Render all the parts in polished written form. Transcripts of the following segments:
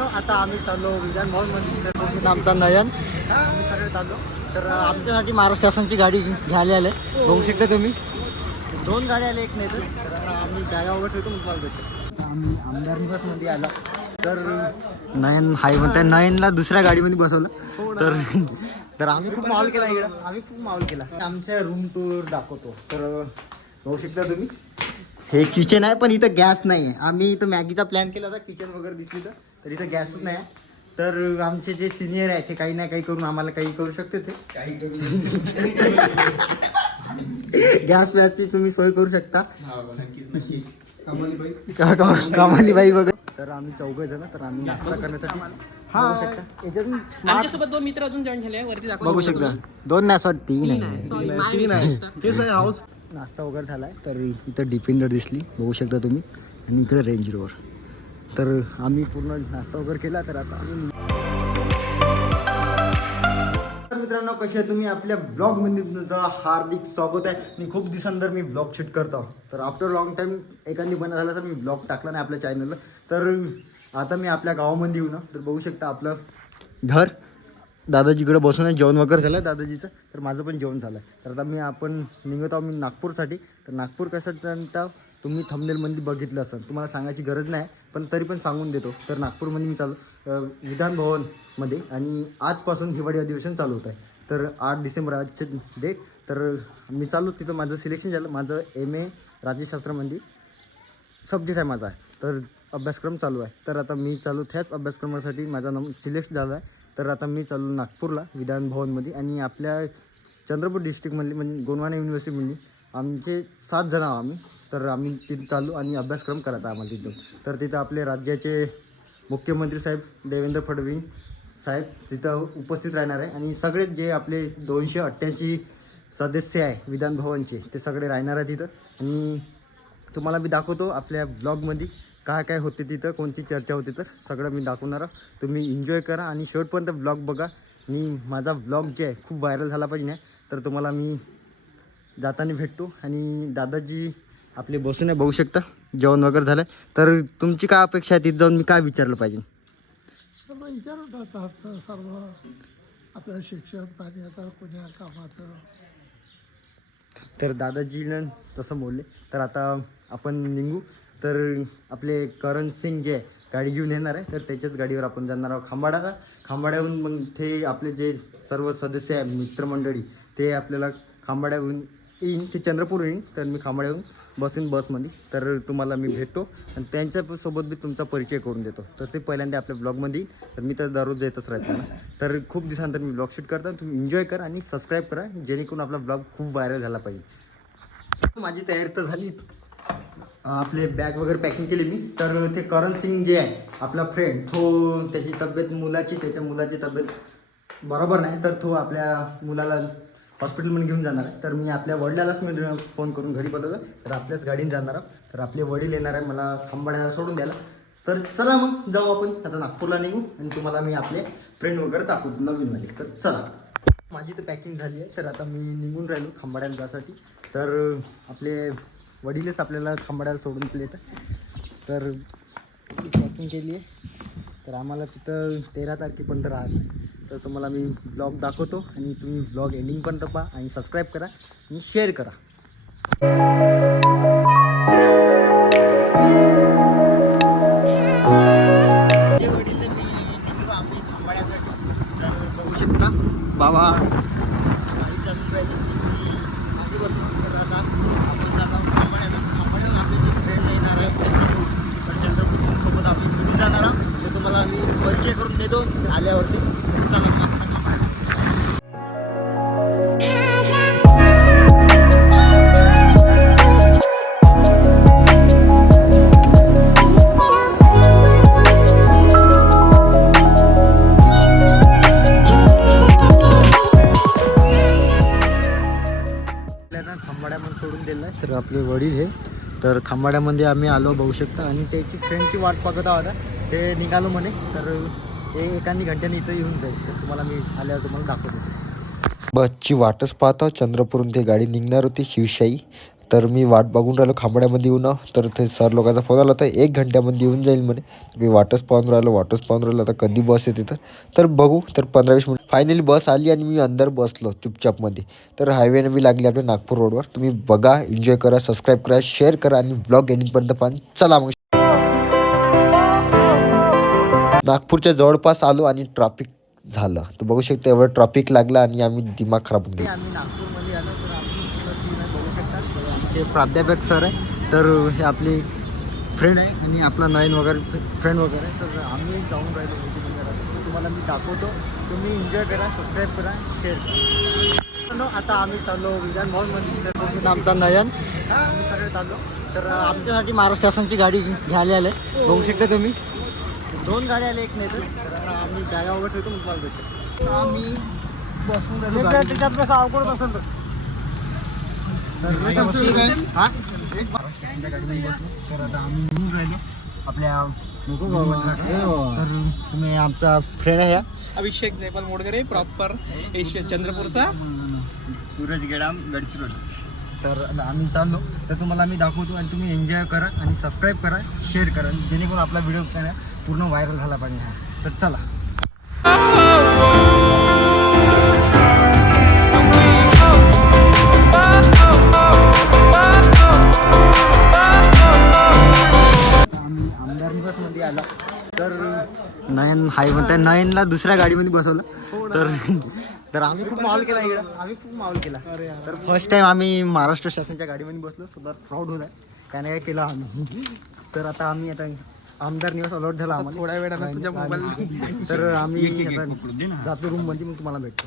मित्रांनो आता आम्ही चाललो विधान भवनमध्ये. तर आमचा नयन आम्ही सगळे चाललो. तर आमच्यासाठी महाराष्ट्र शासनाची गाडी घ्यायला आले. बघू शकता तुम्ही 2 गाड्या आल्या, एक नाही तर आता आम्ही बॅगा वगैरे ठेवतो मग तुम्हाला भेटतो. आम्ही आमदार निवासमध्ये आला. तर नयन हाय म्हणताय, नयनला दुसऱ्या गाडीमध्ये बसवलं. तर आम्ही खूप माहोल केला इकडं, आम्ही खूप माहोल केला. आमच्या रूम टूर दाखवतो. तर बघू शकता तुम्ही हे किचन आहे, पण इथं गॅस नाही आहे. आम्ही इथं मॅगीचा प्लॅन केला होता, किचन वगैरे दिसली तर इथं गॅसच नाही आहे. तर आमचे जे सिनियर आहे ते काही ना काही करून आम्हाला काही करू शकते. ते काही करू गॅस वॅसची तुम्ही सोय करू शकता. कामाली बाई बघा. तर आम्ही 4 जण, तर आम्ही नाश्ता करण्यासाठी आमच्यासोबत 2 मित्र अजून जॉईन झाले वरती बघू शकता. 2 नाही सॉरी 3 आहे. हाऊस नाश्ता वगैरे झाला आहे. तर इथं डिफेंडर दिसली बघू शकता तुम्ही, आणि इकडे रेंज रोवर. तर आम्ही पूर्ण नाश्ता वगैरे केला. तर आता आम्ही मित्रांनो कसे आहे तुम्ही, आपल्या ब्लॉगमध्ये तुमचं हार्दिक स्वागत आहे. मी खूप दिवसांनंतर मी ब्लॉग शूट करतो. तर आफ्टर लॉंग टाईम एखादी बंद झाला तर मी ब्लॉग टाकला नाही आपल्या चॅनलला. तर आता मी आपल्या गावामध्ये येऊ ना, तर बघू शकता आपलं घर. दादाजीकडे बसून आहे, जेवण वगैरे झालं दादाजीचं. तर माझं पण जेवण झालं. तर आता आपण निघत आहोत मी नागपूरसाठी. तर नागपूर कशाचं तुम्ही थंबनेलमध्ये बघितलं असेल, तुम्हाला सांगायची गरज नाही, पण तरी पण सांगून देतो. तर नागपूरमध्ये मी चालू विधान भवनमध्ये, आणि आजपासून हिवाळी अधिवेशन चालू होत आहे. तर 8 डिसेंबर आजचे डेट. तर मी चालू तिथं माझं सिलेक्शन झालं. माझं MA राज्यशास्त्रामध्ये सब्जेक्ट आहे माझा. तर अभ्यासक्रम चालू आहे. तर आता मी चालू त्याच अभ्यासक्रमासाठी माझा सिलेक्ट झाला आहे. तर आता मी चालू नागपूरला विधान भवनमध्ये, आणि आपल्या चंद्रपूर डिस्ट्रिक्टमधली म्हणजे गोंडवाना युनिव्हर्सिटीमधली आमचे 7 जण आहोत आम्ही. तर आम्ही तिथं चालू आणि अभ्यासक्रम करायचा आम्हाला तिथं. तर तिथं आपले राज्याचे मुख्यमंत्री साहेब देवेंद्र फडणवीस साहेब तिथं उपस्थित राहणार आहे. आणि सगळे जे आपले 288 सदस्य आहे विधान भवनचे, ते सगळे राहणार आहे तिथं. आणि तुम्हाला मी दाखवतो आपल्या ब्लॉगमध्ये काय काय होते तिथं, कोणती चर्चा होती, तर सगळं मी दाखवणार. तुम्ही एन्जॉय करा आणि शेवटपर्यंत ब्लॉग बघा. मी माझा ब्लॉग जे आहे खूप व्हायरल झाला पाहिजे ना, तर तुम्हाला मी जाताना भेटतो. आणि दादाजी आपले बसून आहे बघू शकता, जेवण वगैरे झालं. तर तुमची काय अपेक्षा आहे, तिथं जाऊन मी काय विचारलं पाहिजे? सर्व विचारत राहतात सर्व आपलं शिक्षण पाण्याचं पुण्या कामाचं. तर दादाजीनं तसं बोलले. तर आता आपण निघू. तर आपले करण सिंग जे गाडी घेऊन येणार आहे, तर त्याच्याच गाडीवर आपण जाणार आहोत खांबाडाला. खांबाड्याहून मग ते आपले जे सर्व सदस्य आहे मित्रमंडळी, ते आपल्याला खांबाड्याहून येईन, ते चंद्रपूर येईन. तर मी खांबाड्याहून बसून बसमध्ये. तर तुम्हाला मी भेटतो आणि त्यांच्यासोबत मी तुमचा परिचय करून देतो. तर ते पहिल्यांदा आपल्या ब्लॉगमध्ये येईल. तर मी तर दररोज येतच राहतो ना. तर खूप दिवसानंतर मी ब्लॉग शूट करतो. तुम्ही एन्जॉय करा आणि सबस्क्राईब करा, जेणेकरून आपला ब्लॉग खूप व्हायरल झाला पाहिजे. माझी तयारी तर झाली. आपले बॅग वगैरे पॅकिंग केली मी. तर ते करण सिंग जे आहे आपला फ्रेंड, तो त्याची तब्येत त्याच्या मुलाची तब्येत बरोबर नाही. तर तो आपल्या मुलाला हॉस्पिटलमध्ये घेऊन जाणार आहे. तर मी आपल्या वडिलालाच मी फोन करून घरी बोलवलं. तर आपल्याच गाडीने जाणार आहोत. तर आपले वडील येणार आहे मला खांबाड्याला सोडून द्यायला. तर चला मग जाऊ आपण आता नागपूरला निघू, आणि तुम्हाला मी आपले फ्रेंड वगैरे दाखवू नवीनवाले. तर चला, माझी तर पॅकिंग झाली आहे. तर आता मी निघून राहिलो खांबाड्याला जासाठी. तर आपले वडीलच आपल्याला खांबाड्याला सोडून दिले. तर पॅकिंग केली आहे. तर आम्हाला तिथं 13 तारखेपर्यंत राहायचं आहे. तर तुम्हाला मी ब्लॉग दाखवतो, आणि तुम्ही ब्लॉग एंडिंगपर्यंत पहा, आणि सबस्क्राईब करा आणि शेअर करा. बघू शकता बाबा सोबत आपण जाणार आहोत. ते तुम्हाला मी परिचय करून देतो आल्यावरती. चला खांबाड्यामध्ये सोडून दिलं आहे. तर आपले वडील हे, तर खांबाड्यामध्ये आम्ही आलो बघू शकता. आणि त्याची ट्रेनची वाट बघत आहोत. ते निघालो म्हणे. तर ते एकानी घंट्याने इथं येऊन जाईल. तर तुम्हाला मी आल्यावर तुम्हाला दाखवतो. बसची वाटच पाहता चंद्रपूरहून ते गाडी निघणार होती शिवशाही. तर मी वाट बघून राहिलो खांबड्यामध्ये येऊन. तर ते सर लोकांचा फोन आला तर 1 घंट्यामध्ये येऊन जाईल म्हणे. मी वाटच पाहून राहिलो आता कधी बस येते तर बघू. तर 15-20 मिनिट फायनली बस आली आणि मी अंदर बसलो चुपचापमध्ये. तर हायवेने मी लागली आपल्या नागपूर रोडवर. तुम्ही बघा, एन्जॉय करा, सबस्क्राईब करा, शेअर करा आणि ब्लॉग एंडिंगपर्यंत पाहा. चला मग. नागपूरच्या जवळपास आलो आणि ट्रॅफिक झालं. तर बघू शकता एवढं ट्रॅफिक लागलं आणि आम्ही दिमाग खराब होऊन गेलो. आम्ही नागपूरमध्ये आलो तर आम्ही पूर्ण team आहे, बघू शकता. आमचे प्राध्यापक सर आहे, तर हे आपली फ्रेंड आहे आणि आपला नयन वगैरे फ्रेंड वगैरे आहे. तर आम्ही जाऊन राहिलो meeting करायला. तर तुम्हाला मी दाखवतो. तुम्ही एन्जॉय करा, सबस्क्राईब करा, शेअर करा. आता आम्ही चाललो विधान मॉलमध्ये. तर बघू शकता आमचा नयन, आम्ही सगळे चाललो. तर आमच्यासाठी महाराष्ट्र शासनची गाडी घ्यायला आले, बघू शकता तुम्ही. 2 गाड्या आल्या, एक नाही तर आम्ही बॅगा वगैरे ठेवतो, मग तुम्हाला भेटतो. तर आम्ही बसून राहिलो त्याच्यात कसं अवघड असेल तर हां एक महाराष्ट्राच्या गाडीमध्ये बसलो. तर आता आम्ही निघून राहिलो आपल्या तर तुम्ही आमचा फ्रेंड आहे अभिषेक जयपाल मोडकरे, प्रॉपर एशिया चंद्रपूरचा. सूरज गेडाम गडचिरोली. तर आता आम्ही चाललो. तर तुम्हाला आम्ही दाखवतो आणि तुम्ही एन्जॉय करा आणि सबस्क्राईब करा, शेअर करा, जेणेकरून आपला व्हिडिओ पूर्ण व्हायरल झाला पाहिजे. हा तर चला. आम्ही आमदार निवासमध्ये आला. तर नयन हाय म्हणताय, नयनला दुसऱ्या गाडीमध्ये बसवलं. तर आम्ही खूप माहोल केला इकडं, आम्ही खूप माहोल केला. तर फर्स्ट टाइम आम्ही महाराष्ट्र शासनाच्या गाडीमध्ये बसलो, सुद्धा प्राऊड होत आहे. काय नाही काय केलं आम्ही. तर आता आम्ही आता आमदार निवास अलॉट झाला आम्हाला थोड्या वेळानं तुझ्या मोबाईल. तर आम्ही आता जातो रूममध्ये, मग तुम्हाला भेटतो.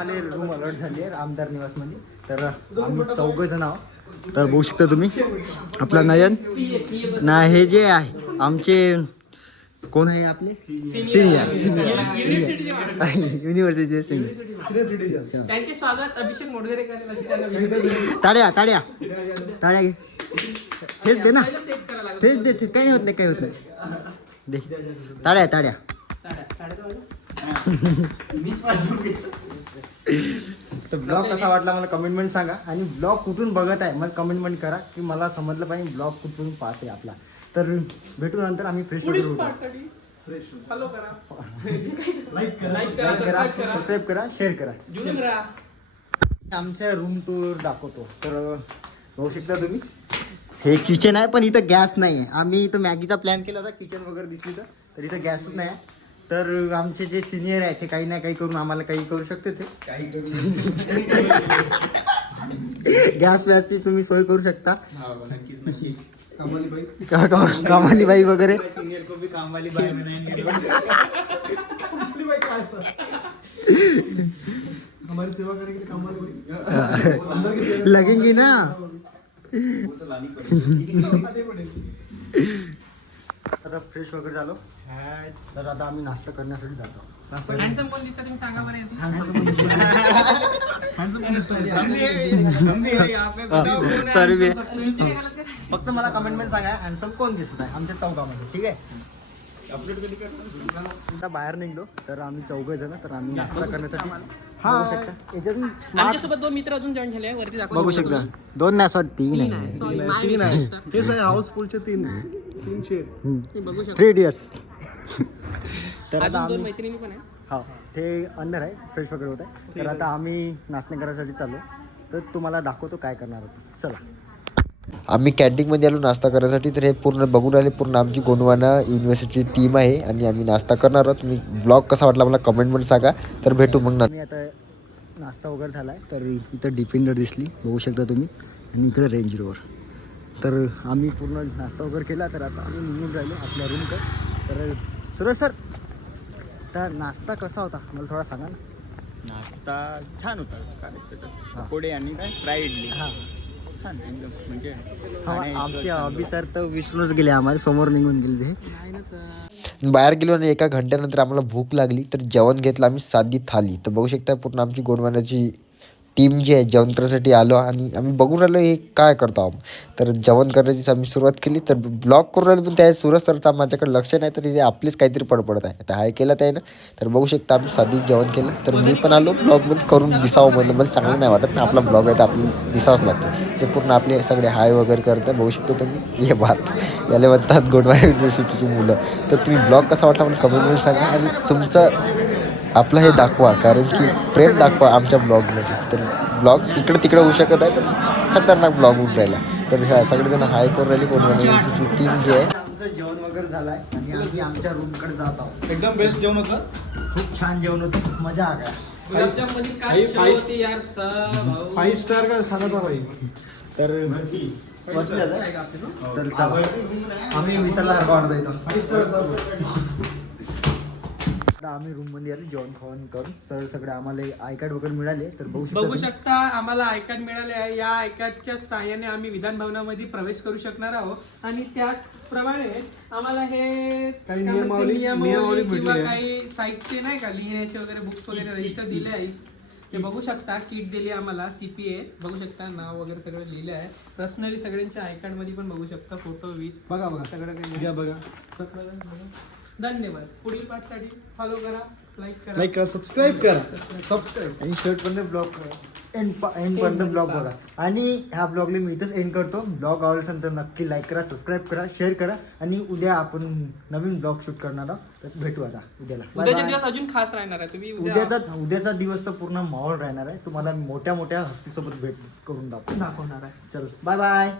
आले रूम अलॉट झाली आहे आमदार निवासमध्ये. तर आम्ही 4 जण आहोत. तर बघू शकता तुम्ही आपला नयन ना, हे जे आहे आमचे कोण आहे आपले सिनियर युनिव्हर्सिटीचे सिनियर. त्यांचे स्वागत अभिषेक मोडकरे करेल अशी त्यांना विनंती. ताड्या ताड्या ताड्या घे. तेच दे ना, तेच दे, ते काही होत नाही, काही होत नाही. दे ताड्या ताड्या. तर ब्लॉग कसा वाटला मला कमेंटमेंट सांगा. आणि ब्लॉग कुठून बघत आहे मला कमेंटमेंट करा, की मला समजलं पाहिजे ब्लॉग कुठून पाहते आपला. तर भेटू नंतर. आम्ही फ्रेश वगैरे होतो. फॉलो करा, लाईक करा, सबस्क्राईब करा, शेअर करा. जुळून राहा. आमच्या रूम टूर दाखवतो. तर बघू शकता तुम्ही, हे किचन आहे पण इथं गॅस नाही आहे. आम्ही इथं मॅगीचा प्लॅन केला होता, किचन वगैरे दिसली तर इथं गॅसच नाही आहे. तर आमचे जे सिनियर आहे ते काही ना काही करून आम्हाला काही करू शकते. ते काही गॅस वॅसची तुम्ही सोय करू शकता. कामाली बाई वगैरे लगेंगी ना. आता फ्रेश वगैरे झालो. तर आता आम्ही नाश्ता करण्यासाठी जातो. हँडसम कोण दिसतं तुम्ही सांगा बरं येते. सॉरी, फक्त मला कमेंटमेंट सांगा हॅन्डसम कोण दिसत आहे आमच्या चौकामध्ये. ठीक आहे. आता बाहेर निघलो. तर आम्ही 4 जण. तर आम्ही नाश्ता करण्यासाठी आमच्यासोबत 2 मित्र अजून जॉईन झाले, वरती दाखवतो. बघू शकता. 2 नाही, सॉरी 3 आहे. तीन आहे. हेच आहे हाऊसफुलचे 300. 3 इडियट्स. तर आता अजून 2 आम्ही मैत्रिणी पण आहे. हा ते अंदर आहे, फ्रेश वगैरे होत आहे. तर आता आम्ही नाश्ता करायसाठी चाललो. तर तुम्हाला दाखवतो काय करणार होतो. चला. आम्ही कॅन्टीनमध्ये आलो नाश्ता करण्यासाठी. तर हे पूर्ण बघून राहिले, पूर्ण आमची गोंडवाना युनिव्हर्सिटीची टीम आहे आणि आम्ही नाश्ता करणार आहोत. तुम्ही ब्लॉग कसा वाटला मला कमेंटमध्ये सांगा. तर भेटू मग मी आता नाश्ता वगैरे झाला आहे. तर इथं डिफेंडर दिसली, बघू शकता तुम्ही, आणि इकडे रेंज रोवर. तर आम्ही पूर्ण नाश्ता वगैरे केला. तर आता आम्ही निघून राहिलो आपल्या रूमकडे. तर सुरेश सर, तर नाश्ता कसा होता मला थोडा सांगा ना. नाश्ता छान होता. काय त्याच्यात पकोडे आणि काय फ्राय इडली. हां छान एकदम म्हणजे आमचे अभि सर तर विसरूनच गेले, आम्हाला समोर निघून गेले ते. बाहेर गेलो आणि 1 घंट्यानंतर आम्हाला भूक लागली. तर जेवण घेतलं आम्ही साधी थाली. तर बघू शकता पूर्ण आमची गोंडवानाची टीम जी आहे जेवण करण्यासाठी आलो आणि आम्ही बघून राहिलो हे काय करतो आम्ही. तर जेवण करण्याचीच आम्ही सुरुवात केली. तर ब्लॉग करून राहिलो पण त्या सूरज सरचा माझ्याकडे लक्ष नाही. तर इथे आपलीच काहीतरी पडपडत आहे. तर हाय केलं त्यानं. तर बघू शकता आम्ही साधी जेवण केलं. तर मी पण आलो ब्लॉगमध्ये करून दिसावं म्हणलं. मला चांगलं नाही वाटत ना, आपला ब्लॉग आहे तर आपल्याला दिसावंच लागतं. ते पूर्ण आपले सगळे हाय वगैरे करतात बघू शकतो तुम्ही. ये बात याला म्हणतात गोडवा युनिव्हर्सिटीची मुलं. तर तुम्ही ब्लॉग कसा वाटला मला कमेंटमध्ये सांगा आणि तुमचं आपलं हे दाखवा, कारण की प्रेम दाखवा आमच्या ब्लॉगमध्ये. तर ब्लॉग इकडे तिकडे होऊ शकत आहे पण खतरनाक ब्लॉग होऊन राहिला. तर ह्या सगळेजण हाय करून राहिली. कोण टीम जी आहे. आमचं जेवण वगैरे झालं आहे आणि आम्ही आमच्या रूमकडे जात आहोत. एकदम बेस्ट जेवण होतं. खूप छान जेवण होतं, खूप मजा आली. गुलाबजाममध्ये काय चव होती यार भाऊ. 5 स्टार का खाना था भाई. तर बसले आता. काय का आपली ना? चल चला आम्ही विसरला सारखं वाटत इथं. 5 स्टार था. आता आम्ही रूम मध्ये आलो जेवण खावण करून. तर सगळे आम्हाला आय कार्ड वगैरे मिळाले. तर बघू शकता बघू तुम्ही. शकता आम्हाला आय कार्ड मिळाले आहे. या आय कार्डच्या सहाय्याने आम्ही विधान भवनामध्ये प्रवेश करू शकणार आहोत आणि त्याप्रमाणे आम्हाला हे काही काय म्हणते, नियमावली नियमावली भेटली किंवा आहे. काही साहित्य नाही का लिहिण्याचे वगैरे बुक्स वगैरे रजिस्टर दिले आहेत. ते बघू शकता. किट दिली आम्हाला CPA बघू शकता. नाव वगैरे सगळं लिहिलं आहे. पर्सनली सगळ्यांच्या आय कार्ड मध्ये पण बघू शकता. फोटो विथ बघा बघा सगळं काही घ्या बघा. धन्यवाद. पुढील पाठसाठी फॉलो करा, लाईक करा. लाईक करा, सबस्क्राईब करा. सबस्क्राईब. आणि शेवटपर्यंत ब्लॉग एंडपर्यंत ब्लॉग बघा. आणि ह्या ब्लॉगला मी इथंच एंड करतो. ब्लॉग आवडला असेल तर नक्की लाईक करा, सबस्क्राईब करा, शेअर करा. आणि उद्या आपण नवीन ब्लॉग शूट करणार आहोत. तर भेटू आता उद्याला. Bye उद्याचे bye. दिवस अजून खास राहणार आहे. तुम्ही उद्याचा दिवस तर पूर्ण माहोल राहणार आहे. तुम्हाला मोठ्या मोठ्या हस्तीसोबत भेट करून दाखवणार आहे. चल बाय बाय.